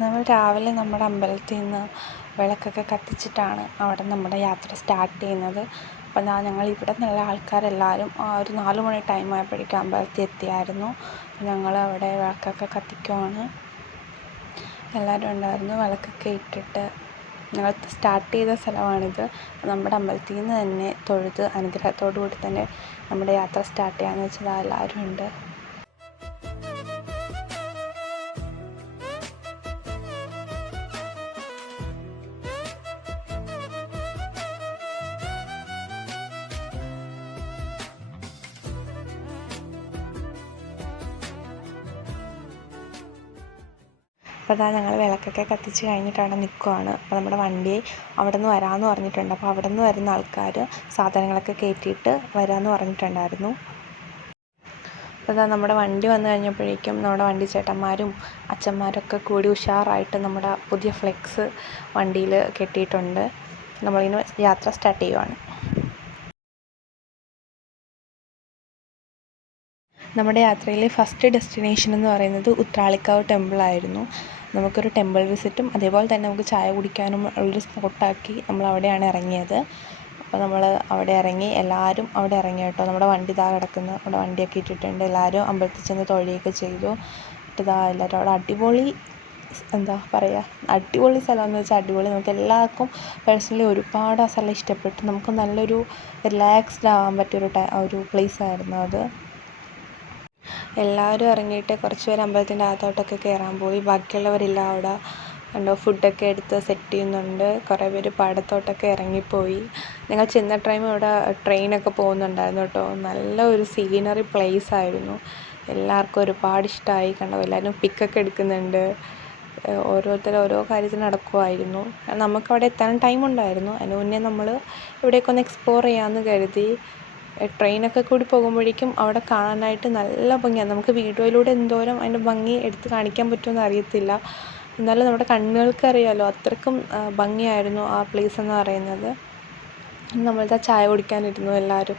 നമ്മൾ രാവിലെ നമ്മുടെ അമ്പലത്തിൽ നിന്ന് വിളക്കൊക്കെ കത്തിച്ചിട്ടാണ് അവിടെ നമ്മുടെ യാത്ര സ്റ്റാർട്ട് ചെയ്യുന്നത്. അപ്പോൾ ഞങ്ങൾ ഇവിടെ നിന്നുള്ള ആൾക്കാരെല്ലാവരും ഒരു 4 മണി ടൈം ആയപ്പോഴേക്കും അമ്പലത്തിൽ എത്തിയായിരുന്നു. ഞങ്ങൾ അവിടെ വിളക്കൊക്കെ കത്തിക്കുവാണ്. എല്ലാവരും ഉണ്ടായിരുന്നു. വിളക്കൊക്കെ ഇട്ടിട്ട് ഞങ്ങൾ സ്റ്റാർട്ട് ചെയ്ത സ്ഥലമാണിത്. നമ്മുടെ അമ്പലത്തിൽ നിന്ന് തന്നെ തൊഴുത് അനുഗ്രഹത്തോടു കൂടി തന്നെ നമ്മുടെ യാത്ര സ്റ്റാർട്ട് ചെയ്യാമെന്ന് വെച്ചാൽ എല്ലാവരും ഉണ്ട്. അപ്പോൾ അതാ ഞങ്ങൾ വിളക്കൊക്കെ കത്തിച്ച് കഴിഞ്ഞിട്ട് അവിടെ നിൽക്കുവാണ്. അപ്പോൾ നമ്മുടെ വണ്ടി അവിടെ നിന്ന് വരാമെന്ന് പറഞ്ഞിട്ടുണ്ട്. അപ്പോൾ അവിടെ നിന്ന് വരുന്ന ആൾക്കാർ സാധനങ്ങളൊക്കെ കയറ്റിയിട്ട് വരാമെന്ന് പറഞ്ഞിട്ടുണ്ടായിരുന്നു. അപ്പോൾ അതാ നമ്മുടെ വണ്ടി വന്നു കഴിഞ്ഞപ്പോഴേക്കും നമ്മുടെ വണ്ടി ചേട്ടന്മാരും അച്ഛന്മാരൊക്കെ കൂടി ഉഷാറായിട്ട് നമ്മുടെ പുതിയ ഫ്ലെക്സ് വണ്ടിയിൽ കെട്ടിയിട്ടുണ്ട്. നമ്മളിങ്ങനെ യാത്ര സ്റ്റാർട്ട് ചെയ്യുവാണ്. നമ്മുടെ യാത്രയിലെ ഫസ്റ്റ് ഡെസ്റ്റിനേഷൻ എന്ന് പറയുന്നത് ഉത്രാളിക്കാവ് ടെമ്പിളായിരുന്നു. നമുക്കൊരു ടെമ്പിൾ വിസിറ്റും അതേപോലെ തന്നെ നമുക്ക് ചായ കുടിക്കാനും ഉള്ളൊരു സ്പോട്ടാക്കി നമ്മൾ അവിടെയാണ് ഇറങ്ങിയത്. അപ്പോൾ നമ്മൾ അവിടെ ഇറങ്ങി, എല്ലാവരും അവിടെ ഇറങ്ങി കേട്ടോ. നമ്മുടെ വണ്ടി ഇതാ കിടക്കുന്നു, നമ്മുടെ വണ്ടിയൊക്കെ ഇട്ടിട്ടുണ്ട്. എല്ലാവരും അമ്പലത്തിൽ ചെന്ന് തൊഴുകയൊക്കെ ചെയ്തു. ഇതാ എല്ലാവരും അവിടെ അടിപൊളി, എന്താ പറയുക, അടിപൊളി സ്ഥലമെന്ന് വെച്ചാൽ അടിപൊളി. നമുക്ക് എല്ലാവർക്കും പേഴ്സണലി ഒരുപാട് ആ സ്ഥലം ഇഷ്ടപ്പെട്ടു. നമുക്ക് നല്ലൊരു റിലാക്സ്ഡ് ആവാൻ പറ്റിയൊരു ഒരു പ്ലേസ് ആയിരുന്നു അത്. എല്ലാവരും ഇറങ്ങിയിട്ട് കുറച്ച് പേര് അമ്പലത്തിൻ്റെ അകത്തോട്ടൊക്കെ കയറാൻ പോയി. ബാക്കിയുള്ളവരില്ല, അവിടെ കണ്ടോ ഫുഡൊക്കെ എടുത്ത് സെറ്റ് ചെയ്യുന്നുണ്ട്. കുറേ പേര് പാടത്തോട്ടൊക്കെ ഇറങ്ങിപ്പോയി. ഞങ്ങൾ ചെന്ന ടൈം ഇവിടെ ട്രെയിനൊക്കെ പോകുന്നുണ്ടായിരുന്നു കേട്ടോ. നല്ല ഒരു സീനറി പ്ലേസ് ആയിരുന്നു. എല്ലാവർക്കും ഒരുപാട് ഇഷ്ടമായി. കണ്ടോ എല്ലാവരും പിക്കൊക്കെ എടുക്കുന്നുണ്ട്. ഓരോരുത്തർ ഓരോ കാര്യത്തിന് നടക്കുമായിരുന്നു. നമുക്കവിടെ എത്താൻ ടൈം ഉണ്ടായിരുന്നു. അതിന് മുന്നേ നമ്മൾ ഇവിടേക്ക് ഒന്ന് എക്സ്പ്ലോർ ചെയ്യാമെന്ന് കരുതി. ട്രെയിനൊക്കെ കൂടി പോകുമ്പോഴേക്കും അവിടെ കാണാനായിട്ട് നല്ല ഭംഗിയാണ്. നമുക്ക് വീഡിയോയിലൂടെ എന്തോരം അതിൻ്റെ ഭംഗി എടുത്ത് കാണിക്കാൻ പറ്റുമെന്ന് അറിയത്തില്ല. എന്നാലും നമ്മുടെ കണ്ണുകൾക്ക് അറിയാമല്ലോ, അത്രയ്ക്കും ഭംഗിയായിരുന്നു ആ പ്ലേസ് എന്ന് പറയുന്നത്. നമ്മളിതാ ചായ കുടിക്കാനിരുന്നു. എല്ലാവരും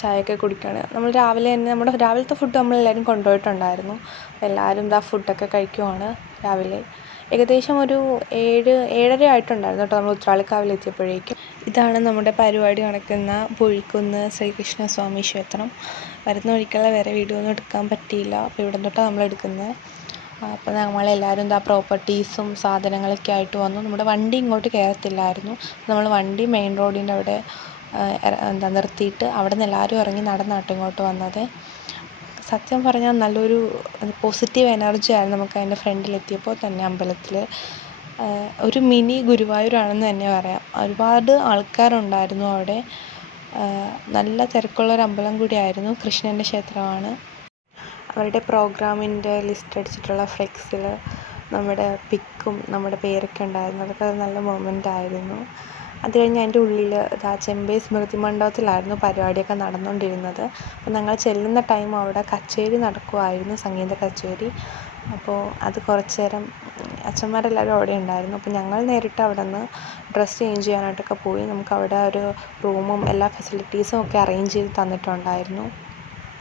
ചായയൊക്കെ കുടിക്കുകയാണ്. നമ്മൾ രാവിലെ തന്നെ നമ്മുടെ രാവിലത്തെ ഫുഡ് നമ്മളെല്ലാവരും കൊണ്ടുപോയിട്ടുണ്ടായിരുന്നു. എല്ലാവരും ഇതാ ഫുഡൊക്കെ കഴിക്കുവാണ്. രാവിലെ ഏകദേശം ഒരു 7-7:30 ആയിട്ടുണ്ടായിരുന്നു കേട്ടോ നമ്മൾ ഉത്രാളിക്കാവിലെത്തിയപ്പോഴേക്കും. ഇതാണ് നമ്മുടെ പരിപാടി നടക്കുന്ന പുഴിക്കുന്ന് ശ്രീകൃഷ്ണസ്വാമി ക്ഷേത്രം. വരുന്ന വഴിക്കുള്ള വേറെ വീഡിയോ ഒന്നും എടുക്കാൻ പറ്റിയില്ല. അപ്പോൾ ഇവിടെ തൊട്ടാണ് നമ്മൾ എടുക്കുന്നത്. അപ്പോൾ നമ്മളെല്ലാവരും എന്താ പ്രോപ്പർട്ടീസും സാധനങ്ങളൊക്കെ ആയിട്ട് വന്നു. നമ്മുടെ വണ്ടി ഇങ്ങോട്ട് കയറത്തില്ലായിരുന്നു. നമ്മൾ വണ്ടി മെയിൻ റോഡിൻ്റെ അവിടെ നിർത്തിയിട്ട് അവിടെ നിന്ന് എല്ലാവരും ഇറങ്ങി നടന്നാട്ടോ ഇങ്ങോട്ട് വന്നത്. സത്യം പറഞ്ഞാൽ നല്ലൊരു പോസിറ്റീവ് എനർജി ആയിരുന്നു നമുക്ക് അതിൻ്റെ ഫ്രണ്ടിലെത്തിയപ്പോൾ തന്നെ. അമ്പലത്തിൽ ഒരു മിനി ഗുരുവായൂരാണെന്ന് തന്നെ പറയാം. ഒരുപാട് ആൾക്കാരുണ്ടായിരുന്നു അവിടെ. നല്ല തിരക്കുള്ളൊരു അമ്പലം കൂടിയായിരുന്നു. കൃഷ്ണൻ്റെ ക്ഷേത്രമാണ്. അവരുടെ പ്രോഗ്രാമിൻ്റെ ലിസ്റ്റ് അടിച്ചിട്ടുള്ള ഫ്ലെക്സിൽ നമ്മുടെ പിക്കും നമ്മുടെ പേരൊക്കെ ഉണ്ടായിരുന്നു. അതൊക്കെ നല്ല മൊമെൻ്റ് ആയിരുന്നു. അത് കഴിഞ്ഞ് അതിൻ്റെ ഉള്ളിൽ ചെമ്പൈ സ്മൃതി മണ്ഡപത്തിലായിരുന്നു പരിപാടിയൊക്കെ നടന്നുകൊണ്ടിരുന്നത്. അപ്പോൾ ഞങ്ങൾ ചെല്ലുന്ന ടൈം അവിടെ കച്ചേരി നടക്കുമായിരുന്നു, സംഗീത കച്ചേരി. അപ്പോൾ അത് കുറച്ച് നേരം അച്ഛന്മാരെല്ലാവരും അവിടെ ഉണ്ടായിരുന്നു. അപ്പോൾ ഞങ്ങൾ നേരിട്ട് അവിടെ നിന്ന് ഡ്രസ്സ് ചേഞ്ച് ചെയ്യാനായിട്ടൊക്കെ പോയി. നമുക്കവിടെ ഒരു റൂമും എല്ലാ ഫെസിലിറ്റീസും ഒക്കെ അറേഞ്ച് ചെയ്ത് തന്നിട്ടുണ്ടായിരുന്നു.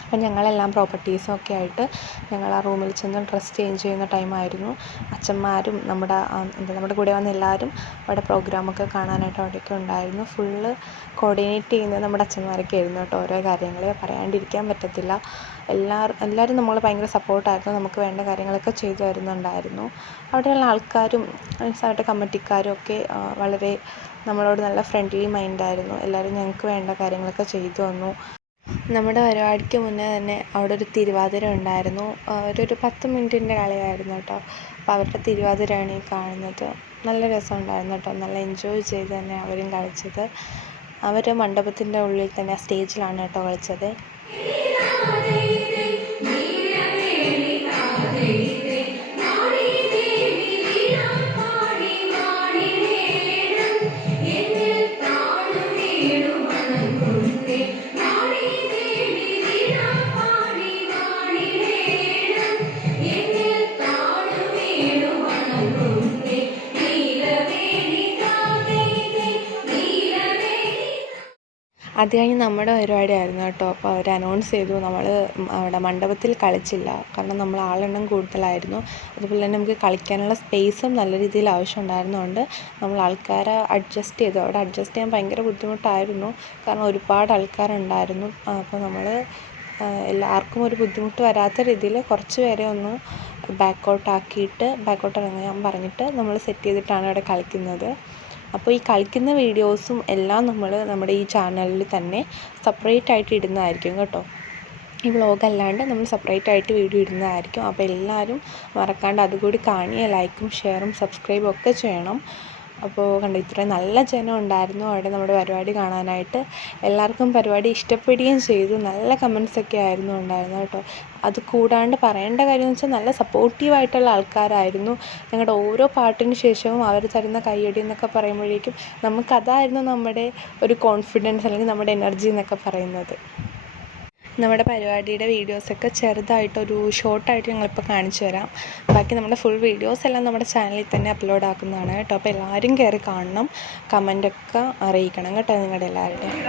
അപ്പം ഞങ്ങളെല്ലാം പ്രോപ്പർട്ടീസും ഒക്കെ ആയിട്ട് ഞങ്ങൾ ആ റൂമിൽ ചെന്ന് ഡ്രസ്സ് ചേഞ്ച് ചെയ്യുന്ന ടൈമായിരുന്നു. അച്ഛന്മാരും നമ്മുടെ കൂടെ വന്ന എല്ലാവരും അവിടെ പ്രോഗ്രാമൊക്കെ കാണാനായിട്ട് അവിടെയൊക്കെ ഉണ്ടായിരുന്നു. ഫുള്ള് കോർഡിനേറ്റ് ചെയ്യുന്നത് നമ്മുടെ അച്ഛന്മാരൊക്കെ ആയിരുന്നു കേട്ടോ. ഓരോ കാര്യങ്ങൾ പറയാണ്ടിരിക്കാൻ പറ്റത്തില്ല. എല്ലാവരും നമ്മൾ ഭയങ്കര സപ്പോർട്ടായിരുന്നു. നമുക്ക് വേണ്ട കാര്യങ്ങളൊക്കെ ചെയ്തു തരുന്നുണ്ടായിരുന്നു. അവിടെയുള്ള ആൾക്കാരും അവരുടെ കമ്മിറ്റിക്കാരും ഒക്കെ വളരെ നമ്മളോട് നല്ല ഫ്രണ്ട്ലി മൈൻഡായിരുന്നു. എല്ലാവരും ഞങ്ങൾക്ക് വേണ്ട കാര്യങ്ങളൊക്കെ ചെയ്തു തന്നു. നമ്മുടെ പരിപാടിക്ക് മുന്നേ തന്നെ അവിടെ ഒരു തിരുവാതിര ഉണ്ടായിരുന്നു. ഒരു 10 മിനിറ്റിൻ്റെ കളിയായിരുന്നു കേട്ടോ. അപ്പോൾ അവരുടെ തിരുവാതിരയാണ് ഈ കാണുന്നത്. നല്ല രസമുണ്ടായിരുന്നു കേട്ടോ. നല്ല എൻജോയ് ചെയ്ത് തന്നെ അവരും കളിച്ചത്. അവർ മണ്ഡപത്തിൻ്റെ ഉള്ളിൽ തന്നെ സ്റ്റേജിലാണ് കേട്ടോ കളിച്ചത്. അത് കഴിഞ്ഞ് നമ്മുടെ പരിപാടിയായിരുന്നു കേട്ടോ. അപ്പോൾ അവർ അനൗൺസ് ചെയ്തു നമ്മൾ അവിടെ മണ്ഡപത്തിൽ കളിച്ചില്ല, കാരണം നമ്മൾ ആളെണ്ണം കൂടുതലായിരുന്നു. അതുപോലെ തന്നെ നമുക്ക് കളിക്കാനുള്ള സ്പേസും നല്ല രീതിയിൽ ആവശ്യമുണ്ടായിരുന്നതുകൊണ്ട് നമ്മൾ ആൾക്കാരെ അഡ്ജസ്റ്റ് ചെയ്തു. അവിടെ അഡ്ജസ്റ്റ് ചെയ്യാൻ ഭയങ്കര ബുദ്ധിമുട്ടായിരുന്നു, കാരണം ഒരുപാട് ആൾക്കാരുണ്ടായിരുന്നു. അപ്പോൾ നമ്മൾ എല്ലാവർക്കും ഒരു ബുദ്ധിമുട്ട് വരാത്ത രീതിയിൽ കുറച്ച് പേരെ ഒന്ന് ബാക്കൗട്ട് ഇറങ്ങാൻ പറഞ്ഞിട്ട് നമ്മൾ സെറ്റ് ചെയ്തിട്ടാണ് അവിടെ കളിക്കുന്നത്. അപ്പോൾ ഈ കളിക്കുന്ന വീഡിയോസും എല്ലാം നമ്മൾ നമ്മുടെ ഈ ചാനലിൽ തന്നെ സെപ്പറേറ്റ് ആയിട്ട് ഇടുന്നതായിരിക്കും കേട്ടോ. ഈ വ്ളോഗ് അല്ലാണ്ട് നമ്മൾ സെപ്പറേറ്റ് ആയിട്ട് വീഡിയോ ഇടുന്നതായിരിക്കും. അപ്പോൾ എല്ലാവരും മറക്കാണ്ട് അതുകൂടി കാണുക, ലൈക്കും ഷെയറും സബ്സ്ക്രൈബും ഒക്കെ ചെയ്യണം. അപ്പോൾ കണ്ടോ, ഇത്രയും നല്ല ജനം ഉണ്ടായിരുന്നു അവിടെ നമ്മുടെ പരിപാടി കാണാനായിട്ട്. എല്ലാവർക്കും പരിപാടി ഇഷ്ടപ്പെടുകയും ചെയ്തു. നല്ല കമൻസൊക്കെ ആയിരുന്നു ഉണ്ടായിരുന്നത് കേട്ടോ. അത് കൂടാണ്ട് പറയേണ്ട കാര്യം എന്ന് വെച്ചാൽ നല്ല സപ്പോർട്ടീവായിട്ടുള്ള ആൾക്കാരായിരുന്നു. ഞങ്ങളുടെ ഓരോ പാട്ടിന് ശേഷവും അവർ തരുന്ന കയ്യടി എന്നൊക്കെ പറയുമ്പോഴേക്കും നമുക്കതായിരുന്നു നമ്മുടെ ഒരു കോൺഫിഡൻസ്, അല്ലെങ്കിൽ നമ്മുടെ എനർജി എന്നൊക്കെ പറയുന്നത്. നമ്മുടെ പരിപാടിയുടെ വീഡിയോസൊക്കെ ചെറുതായിട്ടൊരു ഷോർട്ടായിട്ട് ഞങ്ങളിപ്പോൾ കാണിച്ചു തരാം. ബാക്കി നമ്മുടെ ഫുൾ വീഡിയോസ് എല്ലാം നമ്മുടെ ചാനലിൽ തന്നെ അപ്ലോഡ് ആക്കുന്നതാണ് കേട്ടോ. അപ്പോൾ എല്ലാവരും കയറി കാണണം, കമൻറ്റൊക്കെ അറിയിക്കണം കേട്ടോ നിങ്ങളുടെ എല്ലാവരുടെയും.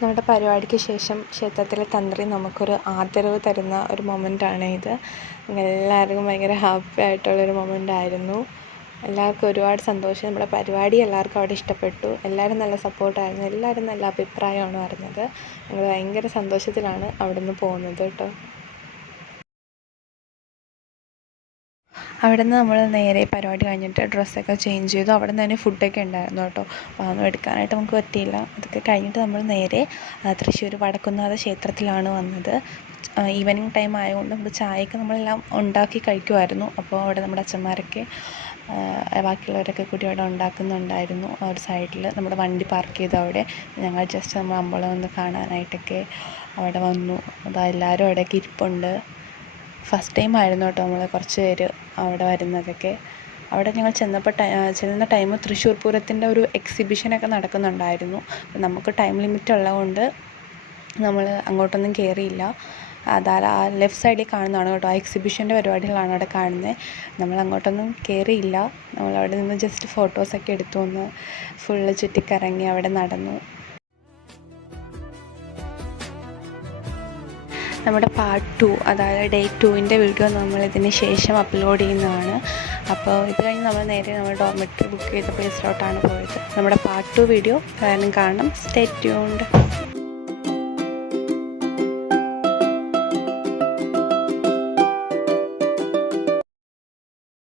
നമ്മുടെ പരിപാടിക്ക് ശേഷം ക്ഷേത്രത്തിലെ തന്ത്രി നമുക്കൊരു ആദരവ് തരുന്ന ഒരു മൊമെൻ്റാണ് ഇത്. എല്ലാവർക്കും ഭയങ്കര ഹാപ്പി ആയിട്ടുള്ളൊരു മൊമെൻ്റായിരുന്നു. എല്ലാവർക്കും ഒരുപാട് സന്തോഷം. നമ്മുടെ പരിപാടി എല്ലാവർക്കും അവിടെ ഇഷ്ടപ്പെട്ടു. എല്ലാവരും നല്ല സപ്പോർട്ടായിരുന്നു. എല്ലാവരും നല്ല അഭിപ്രായമാണ് പറഞ്ഞത്. ഞങ്ങൾ ഭയങ്കര സന്തോഷത്തിലാണ് അവിടെ നിന്ന് പോകുന്നത് കേട്ടോ. അവിടെ നിന്ന് നമ്മൾ നേരെ പരിപാടി കഴിഞ്ഞിട്ട് ഡ്രസ്സൊക്കെ ചേഞ്ച് ചെയ്തു. അവിടെ നിന്ന് തന്നെ ഫുഡൊക്കെ ഉണ്ടായിരുന്നു കേട്ടോ. അപ്പോൾ അതൊന്നും എടുക്കാനായിട്ട് നമുക്ക് പറ്റിയില്ല. അതൊക്കെ കഴിഞ്ഞിട്ട് നമ്മൾ നേരെ തൃശ്ശൂർ വടക്കുംനാഥ ക്ഷേത്രത്തിലാണ് വന്നത്. ഈവനിങ് ടൈം ആയതുകൊണ്ട് നമുക്ക് ചായയൊക്കെ നമ്മളെല്ലാം ഉണ്ടാക്കി കഴിക്കുമായിരുന്നു. അപ്പോൾ അവിടെ നമ്മുടെ അച്ഛന്മാരൊക്കെ ബാക്കിയുള്ളവരൊക്കെ കൂടി അവിടെ ഉണ്ടാക്കുന്നുണ്ടായിരുന്നു. ആ ഒരു സൈഡിൽ നമ്മുടെ വണ്ടി പാർക്ക് ചെയ്ത് അവിടെ ഞങ്ങൾ ജസ്റ്റ് നമ്മൾ അമ്പലം ഒന്ന് കാണാനായിട്ടൊക്കെ അവിടെ വന്നു. അപ്പോൾ എല്ലാവരും അവിടെയൊക്കെ ഇരിപ്പുണ്ട്. ഫസ്റ്റ് ടൈം ആയിരുന്നു കേട്ടോ നമ്മൾ കുറച്ച് പേര് അവിടെ വരുന്നതൊക്കെ. അവിടെ ഞങ്ങൾ ചെല്ലുന്ന ടൈം തൃശ്ശൂർ പൂരത്തിൻ്റെ ഒരു എക്സിബിഷനൊക്കെ നടക്കുന്നുണ്ടായിരുന്നു. നമുക്ക് ടൈം ലിമിറ്റ് ഉള്ളതുകൊണ്ട് നമ്മൾ അങ്ങോട്ടൊന്നും കയറിയില്ല. ആ ലെഫ്റ്റ് സൈഡിൽ കാണുന്നതാണ് കേട്ടോ, ആ എക്സിബിഷൻ്റെ പരിപാടികളാണ് അവിടെ കാണുന്നത്. നമ്മൾ അങ്ങോട്ടൊന്നും കയറിയില്ല. നമ്മളവിടെ നിന്ന് ജസ്റ്റ് ഫോട്ടോസൊക്കെ എടുത്തു, ഒന്ന് ഫുള്ള് ചുറ്റിക്കറങ്ങി അവിടെ നടന്നു. നമ്മുടെ പാർട്ട് 2, അതായത് ഡേ 2ൻ്റെ വീഡിയോ നമ്മളിതിന് ശേഷം അപ്ലോഡ് ചെയ്യുന്നതാണ്. അപ്പോൾ ഇത് കഴിഞ്ഞ് നമ്മൾ നേരെ നമ്മൾ ഡോർമെട്രി ബുക്ക് ചെയ്ത പ്ലേസിലോട്ടാണ് പോയത്. നമ്മുടെ പാർട്ട് 2 വീഡിയോ കാണണം. Stay tuned.